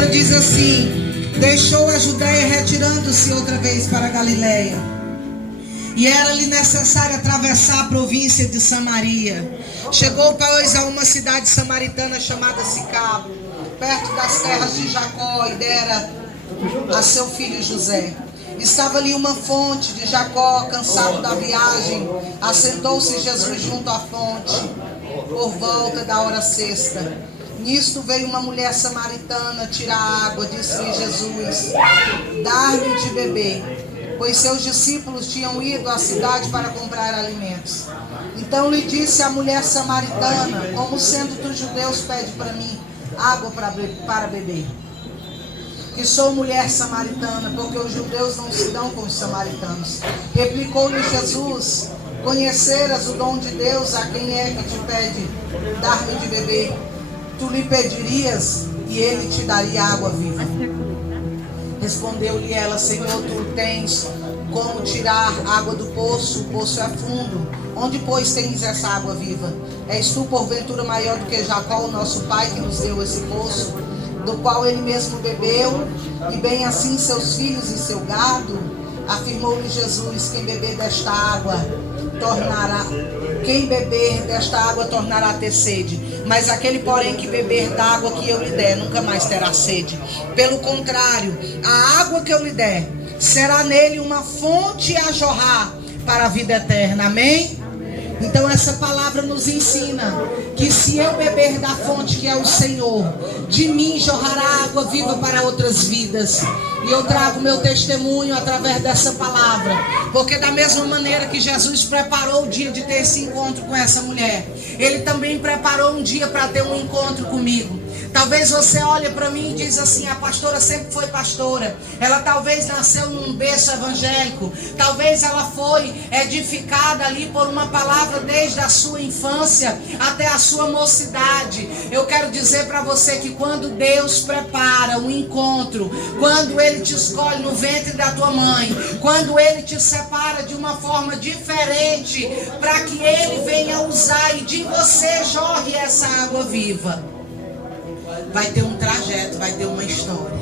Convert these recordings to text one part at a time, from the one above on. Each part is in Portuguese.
palavra diz assim: deixou a Judéia, retirando-se outra vez para a Galiléia. E era-lhe necessário atravessar a província de Samaria. Chegou, pois, a uma cidade samaritana chamada Sicaro, perto das terras de Jacó, e dera a seu filho José. Estava ali uma fonte de Jacó, cansado da viagem. Assentou-se Jesus junto à fonte, por volta da hora sexta. Nisto veio uma mulher samaritana tirar água. Disse-lhe Jesus: dá-me de beber, pois seus discípulos tinham ido à cidade para comprar alimentos. Então lhe disse a mulher samaritana: como sendo tu judeus, pede para mim água para beber? Que sou mulher samaritana, porque os judeus não se dão com os samaritanos. Replicou-lhe Jesus: conheceras o dom de Deus, a quem é que te pede dar-me de beber? Tu lhe pedirias e ele te daria água viva. Respondeu-lhe ela: Senhor, tu tens como tirar água do poço, o poço é fundo. Onde, pois, tens essa água viva? És tu, porventura, maior do que Jacó, o nosso pai, que nos deu esse poço, do qual ele mesmo bebeu, e bem assim seus filhos e seu gado? Afirmou-lhe Jesus: quem beber desta água tornará a ter sede, mas aquele, porém, que beber da água que eu lhe der, nunca mais terá sede. Pelo contrário, a água que eu lhe der será nele uma fonte a jorrar para a vida eterna. Amém? Então essa palavra nos ensina que se eu beber da fonte que é o Senhor, de mim jorrará água viva para outras vidas. E eu trago meu testemunho através dessa palavra, porque da mesma maneira que Jesus preparou o dia de ter esse encontro com essa mulher, Ele também preparou um dia para ter um encontro comigo. Talvez você olhe para mim e diz assim: a pastora sempre foi pastora, ela talvez nasceu num berço evangélico, talvez ela foi edificada ali por uma palavra desde a sua infância até a sua mocidade. Eu quero dizer para você que quando Deus prepara um encontro, quando Ele te escolhe no ventre da tua mãe, quando Ele te separa de uma forma diferente, para que Ele venha usar e de você jorre essa água viva, vai ter um trajeto, vai ter uma história.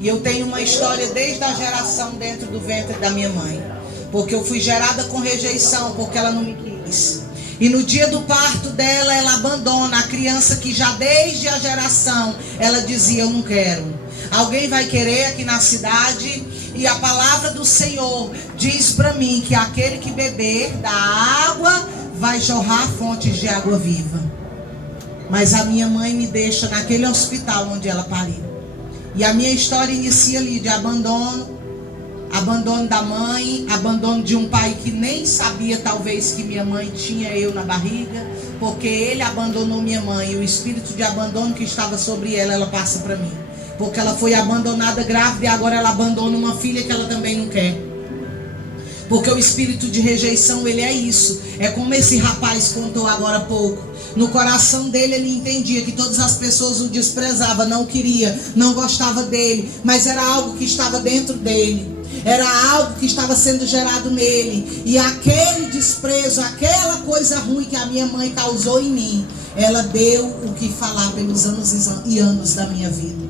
E eu tenho uma história desde a geração dentro do ventre da minha mãe, porque eu fui gerada com rejeição, porque ela não me quis. E no dia do parto dela, ela abandona a criança que já desde a geração ela dizia: eu não quero. Alguém vai querer aqui na cidade? E a palavra do Senhor diz para mim que aquele que beber da água vai jorrar fontes de água viva. Mas a minha mãe me deixa naquele hospital onde ela pariu. E a minha história inicia ali de abandono da mãe, abandono de um pai que nem sabia talvez que minha mãe tinha eu na barriga, porque ele abandonou minha mãe, e o espírito de abandono que estava sobre ela, ela passa para mim. Porque ela foi abandonada grávida e agora ela abandona uma filha que ela também não quer. Porque o espírito de rejeição, ele é isso. É como esse rapaz contou agora há pouco. No coração dele, ele entendia que todas as pessoas o desprezavam, não queria, não gostava dele. Mas era algo que estava dentro dele. Era algo que estava sendo gerado nele. E aquele desprezo, aquela coisa ruim que a minha mãe causou em mim, ela deu o que falar pelos anos e anos da minha vida.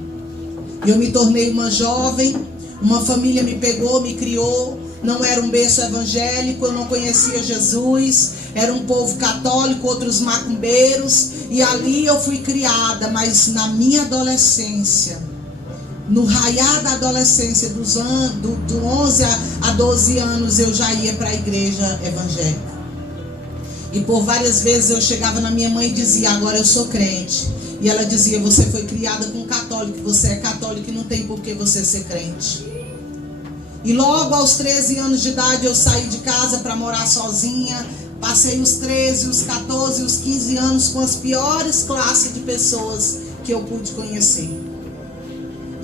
Eu me tornei uma jovem, uma família me pegou, me criou. Não era um berço evangélico, eu não conhecia Jesus, era um povo católico, outros macumbeiros, e ali eu fui criada. Mas na minha adolescência, no raiar da adolescência, do 11 a 12 anos, eu já ia para a igreja evangélica. E por várias vezes eu chegava na minha mãe e dizia: agora eu sou crente. E ela dizia: você foi criada com católico, você é católico e não tem por que você ser crente. E logo aos 13 anos de idade eu saí de casa para morar sozinha. Passei os 13, os 14, os 15 anos com as piores classes de pessoas que eu pude conhecer.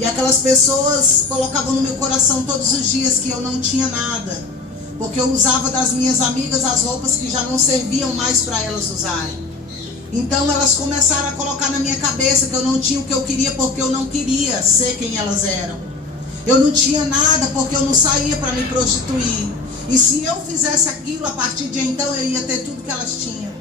E aquelas pessoas colocavam no meu coração todos os dias que eu não tinha nada, porque eu usava das minhas amigas as roupas que já não serviam mais para elas usarem. Então elas começaram a colocar na minha cabeça que eu não tinha o que eu queria, porque eu não queria ser quem elas eram. Eu não tinha nada porque eu não saía para me prostituir. E se eu fizesse aquilo, a partir de então eu ia ter tudo que elas tinham.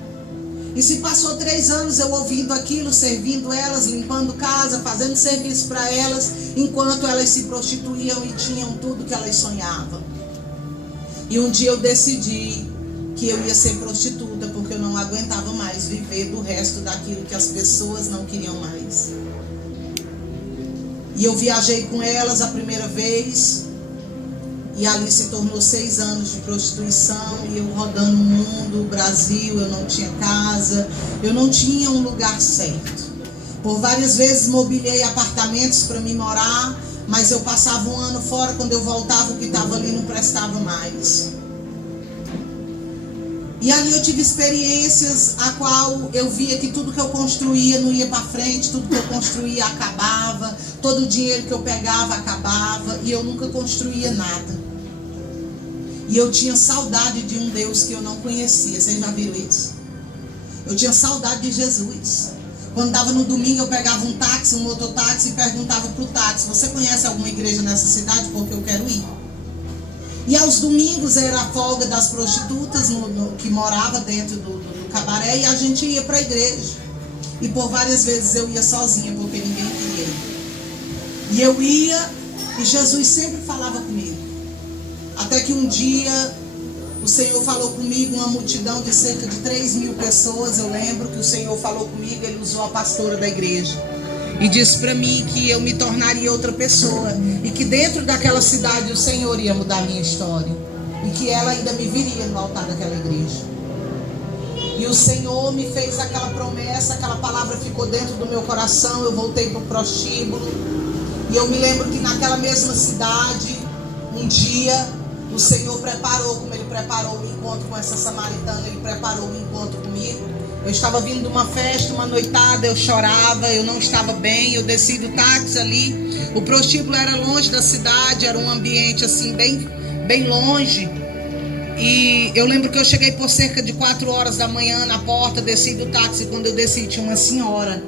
E se passou 3 anos eu ouvindo aquilo, servindo elas, limpando casa, fazendo serviço para elas, enquanto elas se prostituíam e tinham tudo que elas sonhavam. E um dia eu decidi que eu ia ser prostituta, porque eu não aguentava mais viver do resto daquilo que as pessoas não queriam mais. E eu viajei com elas a primeira vez, e ali se tornou 6 anos de prostituição, e eu rodando o mundo, o Brasil, eu não tinha casa, eu não tinha um lugar certo. Por várias vezes mobiliei apartamentos para me morar, mas eu passava um ano fora, quando eu voltava o que estava ali não prestava mais. E ali eu tive experiências a qual eu via que tudo que eu construía não ia para frente, tudo que eu construía acabava, todo o dinheiro que eu pegava acabava, e eu nunca construía nada. E eu tinha saudade de um Deus que eu não conhecia. Vocês já viram isso? Eu tinha saudade de Jesus. Quando dava no domingo eu pegava um táxi, um mototáxi, e perguntava para o táxi: você conhece alguma igreja nessa cidade? Porque eu quero ir. E aos domingos era a folga das prostitutas que morava dentro do cabaré, e a gente ia para a igreja. E por várias vezes eu ia sozinha, porque ninguém queria ir. E eu ia, e Jesus sempre falava comigo. Até que um dia o Senhor falou comigo, uma multidão de cerca de 3.000 pessoas. Eu lembro que o Senhor falou comigo, Ele usou a pastora da igreja. E disse para mim que eu me tornaria outra pessoa. E que dentro daquela cidade o Senhor ia mudar a minha história. E que ela ainda me viria no altar daquela igreja. E o Senhor me fez aquela promessa, aquela palavra ficou dentro do meu coração. Eu voltei para o prostíbulo. E eu me lembro que naquela mesma cidade, um dia, o Senhor preparou, como Ele preparou o encontro com essa samaritana, Ele preparou o encontro comigo. Eu estava vindo de uma festa, uma noitada, eu chorava, eu não estava bem, eu desci do táxi ali. O prostíbulo era longe da cidade, era um ambiente assim bem longe. E eu lembro que eu cheguei por cerca de 4 horas da manhã na porta, desci do táxi. Quando eu desci tinha uma senhora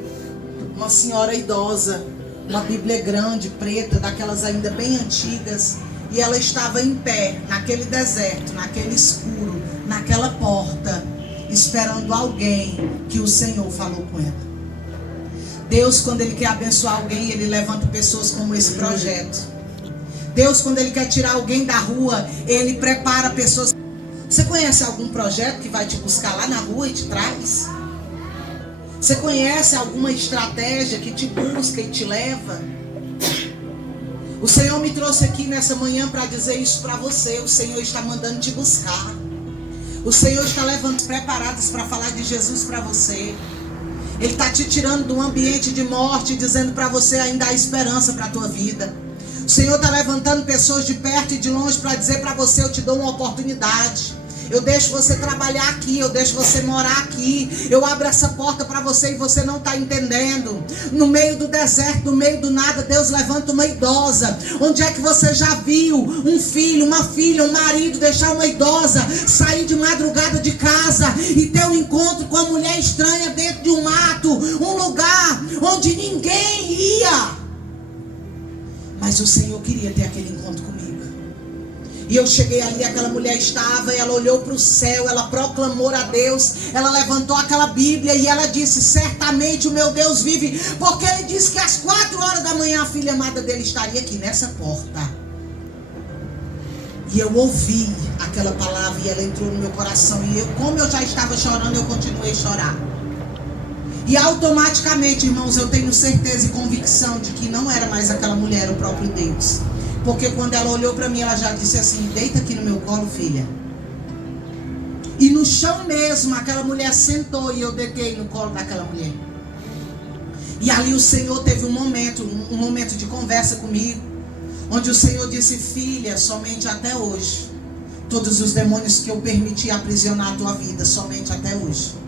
idosa, uma Bíblia grande, preta, daquelas ainda bem antigas. E ela estava em pé, naquele deserto, naquele escuro, naquela porta, esperando alguém que o Senhor falou com ela. Deus, quando Ele quer abençoar alguém, Ele levanta pessoas como esse projeto. Deus, quando Ele quer tirar alguém da rua, Ele prepara pessoas. Você conhece algum projeto que vai te buscar lá na rua e te traz? Você conhece alguma estratégia que te busca e te leva? O Senhor me trouxe aqui nessa manhã para dizer isso para você. O Senhor está mandando te buscar. O Senhor está levando preparados para falar de Jesus para você. Ele está te tirando de um ambiente de morte, dizendo para você ainda há esperança para a tua vida. O Senhor está levantando pessoas de perto e de longe para dizer para você: eu te dou uma oportunidade. Eu deixo você trabalhar aqui, eu deixo você morar aqui. Eu abro essa porta para você e você não está entendendo. No meio do deserto, no meio do nada, Deus levanta uma idosa. Onde é que você já viu um filho, uma filha, um marido deixar uma idosa sair de madrugada de casa e ter um encontro com uma mulher estranha dentro de um mato, um lugar onde ninguém ia? Mas o Senhor queria ter aquele encontro comigo. E eu cheguei ali, aquela mulher estava, ela olhou para o céu, ela proclamou a Deus, ela levantou aquela Bíblia e ela disse: certamente o meu Deus vive, porque Ele disse que às 4 horas da manhã a filha amada dele estaria aqui nessa porta. E eu ouvi aquela palavra e ela entrou no meu coração, e eu, como eu já estava chorando, eu continuei a chorar. E automaticamente, irmãos, eu tenho certeza e convicção de que não era mais aquela mulher, o próprio Deus. Porque quando ela olhou para mim, ela já disse assim: deita aqui no meu colo, filha. E no chão mesmo, aquela mulher sentou e eu deitei no colo daquela mulher. E ali o Senhor teve um momento de conversa comigo, onde o Senhor disse: filha, somente até hoje. Todos os demônios que eu permiti aprisionar a tua vida, somente até hoje.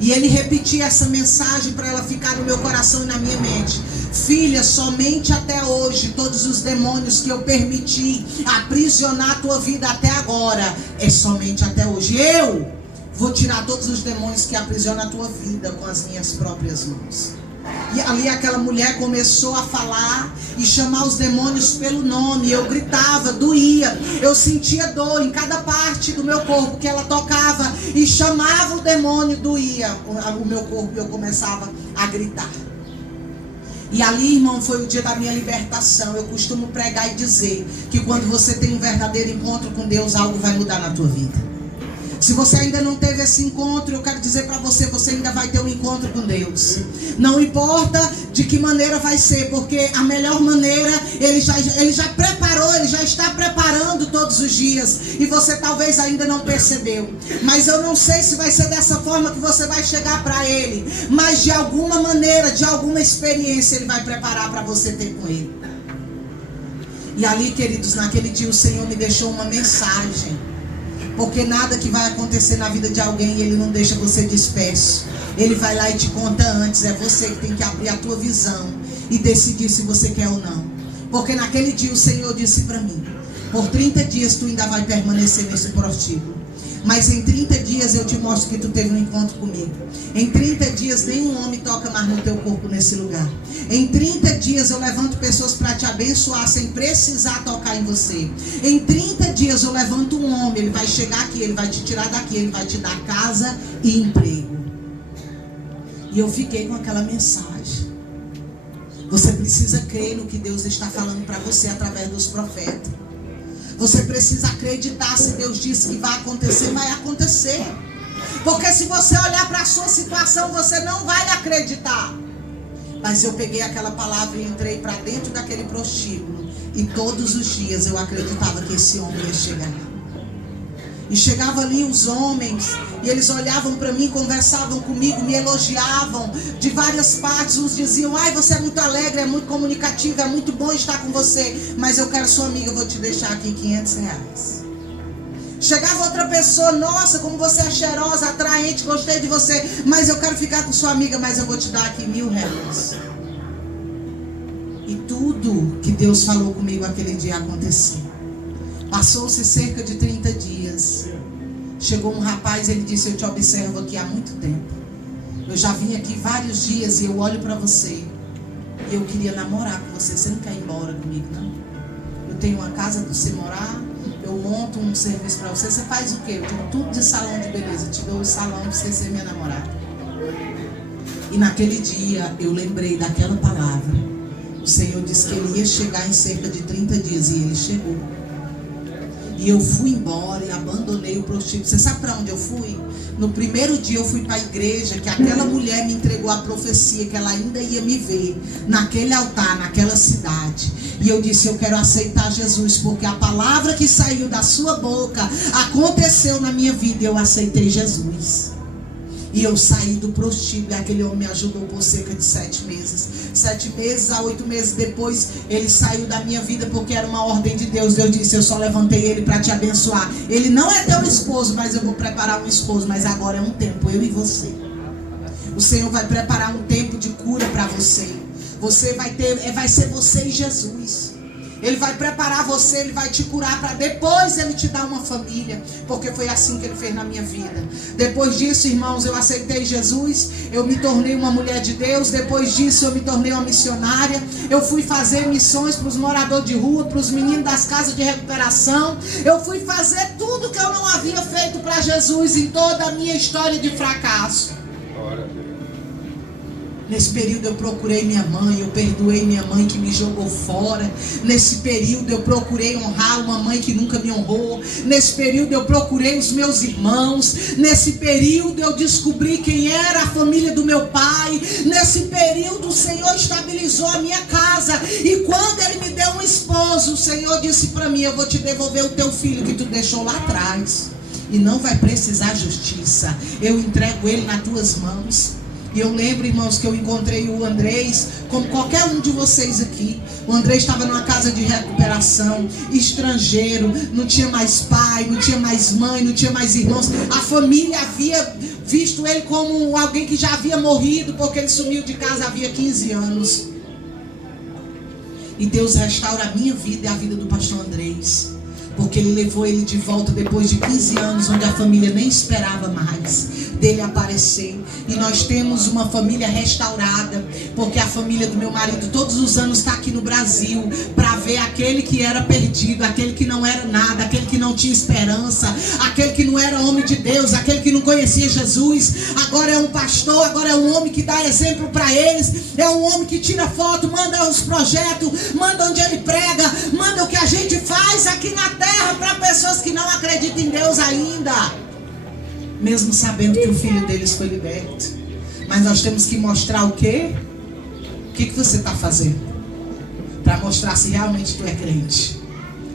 E Ele repetia essa mensagem para ela ficar no meu coração e na minha mente: filha, somente até hoje, todos os demônios que eu permiti aprisionar a tua vida até agora, é somente até hoje. Eu vou tirar todos os demônios que aprisionam a tua vida com as minhas próprias mãos. E ali aquela mulher começou a falar e chamar os demônios pelo nome. Eu gritava, doía. Eu sentia dor em cada parte do meu corpo que ela tocava e chamava o demônio, doía o meu corpo e eu começava a gritar. E ali, irmão, foi o dia da minha libertação. Eu costumo pregar e dizer que quando você tem um verdadeiro encontro com Deus, algo vai mudar na tua vida. Se você ainda não teve esse encontro, eu quero dizer para você, você ainda vai ter um encontro com Deus. Não importa de que maneira vai ser, porque a melhor maneira Ele já preparou, Ele já está preparando todos os dias. E você talvez ainda não percebeu. Mas eu não sei se vai ser dessa forma que você vai chegar para Ele. Mas de alguma maneira, de alguma experiência, Ele vai preparar para você ter com Ele. E ali, queridos, naquele dia o Senhor me deixou uma mensagem. Porque nada que vai acontecer na vida de alguém, Ele não deixa você disperso. Ele vai lá e te conta antes. É você que tem que abrir a tua visão e decidir se você quer ou não. Porque naquele dia o Senhor disse para mim: por 30 dias tu ainda vai permanecer nesse prostíbulo. Mas em 30 dias eu te mostro que tu teve um encontro comigo. Em 30 dias nenhum homem toca mais no teu corpo nesse lugar. Em 30 dias eu levanto pessoas para te abençoar sem precisar tocar em você. Em 30 dias eu levanto um homem, ele vai chegar aqui, ele vai te tirar daqui, ele vai te dar casa e emprego. E eu fiquei com aquela mensagem. Você precisa crer no que Deus está falando para você através dos profetas. Você precisa acreditar. Se Deus disse que vai acontecer, vai acontecer. Porque se você olhar para a sua situação, você não vai acreditar. Mas eu peguei aquela palavra e entrei para dentro daquele prostíbulo. E todos os dias eu acreditava que esse homem ia chegar. E chegava ali os homens, e eles olhavam para mim, conversavam comigo, me elogiavam de várias partes. Uns diziam: ai, você é muito alegre, é muito comunicativa, é muito bom estar com você, mas eu quero sua amiga, eu vou te deixar aqui R$500. Chegava outra pessoa: nossa, como você é cheirosa, atraente, gostei de você, mas eu quero ficar com sua amiga, mas eu vou te dar aqui R$1.000. E tudo que Deus falou comigo aquele dia aconteceu. Passou-se cerca de 30 dias. Chegou um rapaz, ele disse: eu te observo aqui há muito tempo. Eu já vim aqui vários dias e eu olho para você. E eu queria namorar com você. Você não quer ir embora comigo, não? Eu tenho uma casa para você morar. Eu monto um serviço para você. Você faz o quê? Eu tenho tudo de salão de beleza. Eu te dou o salão para você ser minha namorada. E naquele dia eu lembrei daquela palavra. O Senhor disse que Ele ia chegar em cerca de 30 dias. E Ele chegou. E eu fui embora e abandonei o prostíbulo. Você sabe para onde eu fui? No primeiro dia eu fui para a igreja, que aquela mulher me entregou a profecia que ela ainda ia me ver naquele altar, naquela cidade. E eu disse: eu quero aceitar Jesus, porque a palavra que saiu da sua boca aconteceu na minha vida e eu aceitei Jesus. E eu saí do prostíbulo e aquele homem me ajudou por cerca de 7 meses. 7 meses a 8 meses depois, ele saiu da minha vida porque era uma ordem de Deus. Deus disse: eu só levantei ele para te abençoar. Ele não é teu esposo, mas eu vou preparar um esposo. Mas agora é um tempo, eu e você. O Senhor vai preparar um tempo de cura para você. Você vai ser você e Jesus. Ele vai preparar você, Ele vai te curar para depois Ele te dar uma família. Porque foi assim que Ele fez na minha vida. Depois disso, irmãos, eu aceitei Jesus. Eu me tornei uma mulher de Deus. Depois disso, eu me tornei uma missionária. Eu fui fazer missões para os moradores de rua, para os meninos das casas de recuperação. Eu fui fazer tudo que eu não havia feito para Jesus em toda a minha história de fracasso. Nesse período eu procurei minha mãe, eu perdoei minha mãe que me jogou fora. Nesse período eu procurei honrar uma mãe que nunca me honrou. Nesse período eu procurei os meus irmãos. Nesse período eu descobri quem era a família do meu pai. Nesse período o Senhor estabilizou a minha casa. E quando Ele me deu um esposo, o Senhor disse para mim: eu vou te devolver o teu filho que tu deixou lá atrás. E não vai precisar justiça. Eu entrego ele nas tuas mãos. E eu lembro, irmãos, que eu encontrei o Andrés, como qualquer um de vocês aqui. O Andrés estava numa casa de recuperação, estrangeiro, não tinha mais pai, não tinha mais mãe, não tinha mais irmãos. A família havia visto ele como alguém que já havia morrido, porque ele sumiu de casa havia 15 anos. E Deus restaura a minha vida e a vida do pastor Andrés. Porque ele levou ele de volta depois de 15 anos, onde a família nem esperava mais dele aparecer. E nós temos uma família restaurada, porque a família do meu marido todos os anos está aqui no Brasil para ver aquele que era perdido, aquele que não era nada, aquele que não tinha esperança, aquele que não era homem de Deus, aquele que não conhecia Jesus. Agora é um pastor, agora é um homem que dá exemplo para eles, é um homem que tira foto, manda os projetos, manda onde ele prega, manda o que a gente faz aqui na terra para pessoas que não acreditam em Deus ainda, mesmo sabendo que o filho deles foi liberto. Mas nós temos que mostrar o quê? O que você está fazendo para mostrar se realmente tu é crente.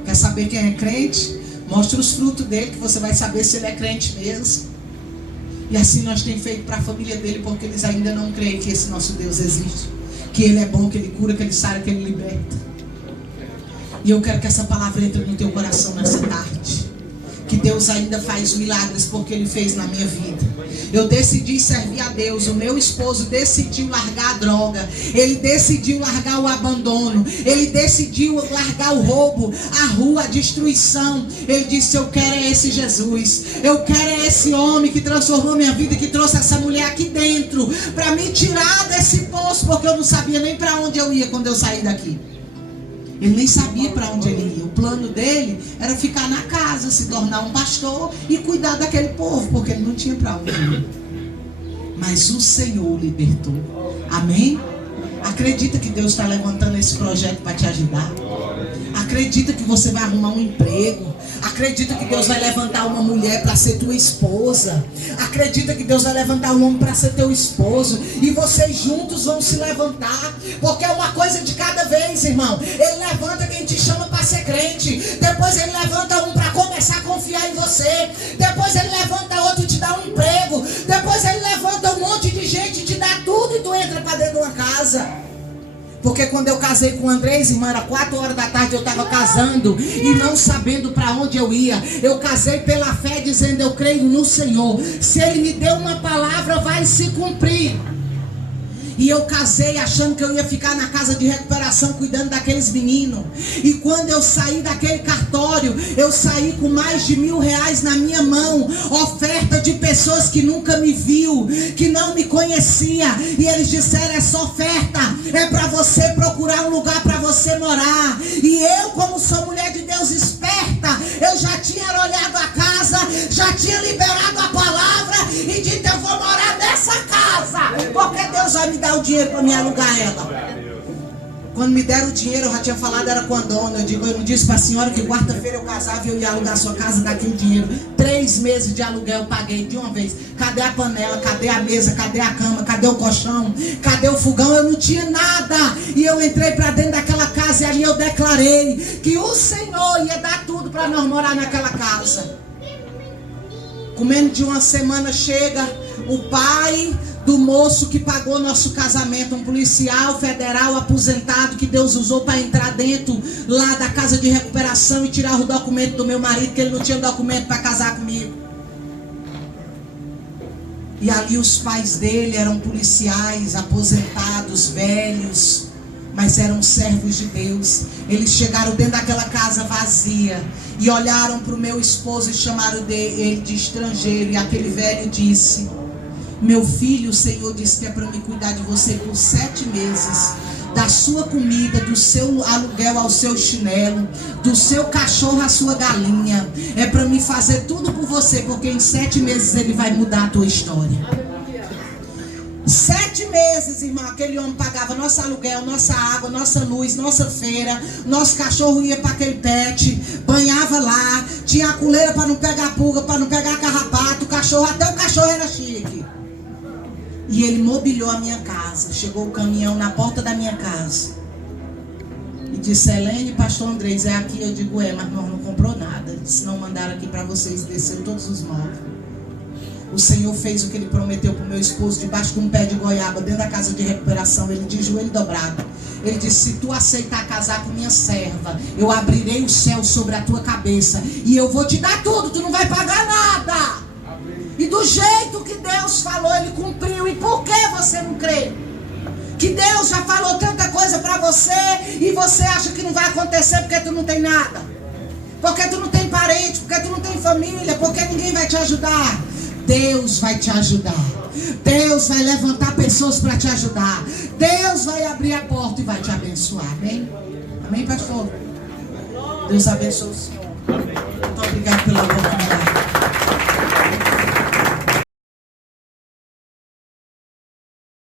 Quer saber quem é crente? Mostra os frutos dele, que você vai saber se ele é crente mesmo. E assim nós temos feito para a família dele, porque eles ainda não creem que esse nosso Deus existe, que ele é bom, que ele cura, que ele sara, que ele liberta. E eu quero que essa palavra entre no teu coração nessa tarde. Que Deus ainda faz milagres, porque Ele fez na minha vida. Eu decidi servir a Deus. O meu esposo decidiu largar a droga. Ele decidiu largar o abandono. Ele decidiu largar o roubo, a rua, a destruição. Ele disse: eu quero é esse Jesus. Eu quero é esse homem que transformou minha vida, que trouxe essa mulher aqui dentro para me tirar desse poço, porque eu não sabia nem para onde eu ia quando eu saí daqui. Ele nem sabia para onde ele ia. O plano dele era ficar na casa, se tornar um pastor e cuidar daquele povo, porque ele não tinha para onde ir. Mas o Senhor o libertou. Amém? Acredita que Deus está levantando esse projeto para te ajudar. Acredita que você vai arrumar um emprego. Acredita que Deus vai levantar uma mulher para ser tua esposa. Acredita que Deus vai levantar um homem para ser teu esposo. E vocês juntos vão se levantar. Porque é uma coisa de cada vez, irmão. Ele levanta quem te chama para ser crente. Depois ele levanta um para começar a confiar em você. Depois ele levanta outro e te dá um emprego. Depois ele levanta um monte de gente e te dá tudo, e tu entra para dentro de uma casa. Porque quando eu casei com o Andrés, irmã, era 4 horas da tarde, eu estava casando e não sabendo para onde eu ia. Eu casei pela fé, dizendo: eu creio no Senhor. Se Ele me deu uma palavra, vai se cumprir. E eu casei achando que eu ia ficar na casa de recuperação cuidando daqueles meninos. E quando eu saí daquele cartório, eu saí com mais de R$1.000 na minha mão. Oferta de pessoas que nunca me viu, que não me conhecia. E eles disseram: essa oferta é para você procurar um lugar para você morar. E eu, como sou mulher de Deus esperta, eu já tinha olhado a casa, já tinha liberado a palavra e disse: eu vou morar nessa casa, porque Deus vai me dar o dinheiro para me alugar ela. Quando me deram o dinheiro, eu já tinha falado, era com a dona. Eu não disse para a senhora que quarta-feira eu casava e eu ia alugar a sua casa daquele dinheiro. 3 meses de aluguel eu paguei de uma vez. Cadê a panela? Cadê a mesa? Cadê a cama? Cadê o colchão? Cadê o fogão? Eu não tinha nada. E eu entrei para dentro daquela casa e ali eu declarei que o Senhor ia dar tudo para nós morar naquela casa. Com menos de uma semana chega o pai do moço que pagou nosso casamento, um policial federal aposentado que Deus usou para entrar dentro lá da casa de recuperação e tirar o documento do meu marido, que ele não tinha documento para casar comigo. E ali os pais dele eram policiais aposentados, velhos, mas eram servos de Deus. Eles chegaram dentro daquela casa vazia e olharam para o meu esposo e chamaram ele de estrangeiro. E aquele velho disse: meu filho, o Senhor disse que é para me cuidar de você por 7 meses. Da sua comida, do seu aluguel ao seu chinelo, do seu cachorro à sua galinha. É para me fazer tudo por você, porque em 7 meses ele vai mudar a tua história. 7 meses, irmão, aquele homem pagava nosso aluguel, nossa água, nossa luz, nossa feira. Nosso cachorro ia para aquele pet, banhava lá, tinha a coleira para não pegar pulga, para não pegar carrapato. O cachorro, até o cachorro era chique. E ele mobiliou a minha casa. Chegou o caminhão na porta da minha casa e disse: Helene, pastor Andrés, é aqui. Eu digo: é, mas nós não comprou nada. Ele disse: não, mandaram aqui para vocês, descer todos os móveis. O Senhor fez o que Ele prometeu para o meu esposo, debaixo de um pé de goiaba, dentro da casa de recuperação. Ele de joelho dobrado. Ele disse: se tu aceitar casar com minha serva, eu abrirei o céu sobre a tua cabeça e eu vou te dar tudo, tu não vai pagar nada. E do jeito que Deus falou, Ele cumpriu. E por que você não crê? Que Deus já falou tanta coisa para você e você acha que não vai acontecer porque tu não tem nada. porque tu não tem parente, porque tu não tem família, porque ninguém vai te ajudar. Deus vai te ajudar. Deus vai levantar pessoas para te ajudar. Deus vai abrir a porta e vai te abençoar. Amém? Amém, pastor? Deus abençoe o Senhor. Muito obrigado pela oportunidade.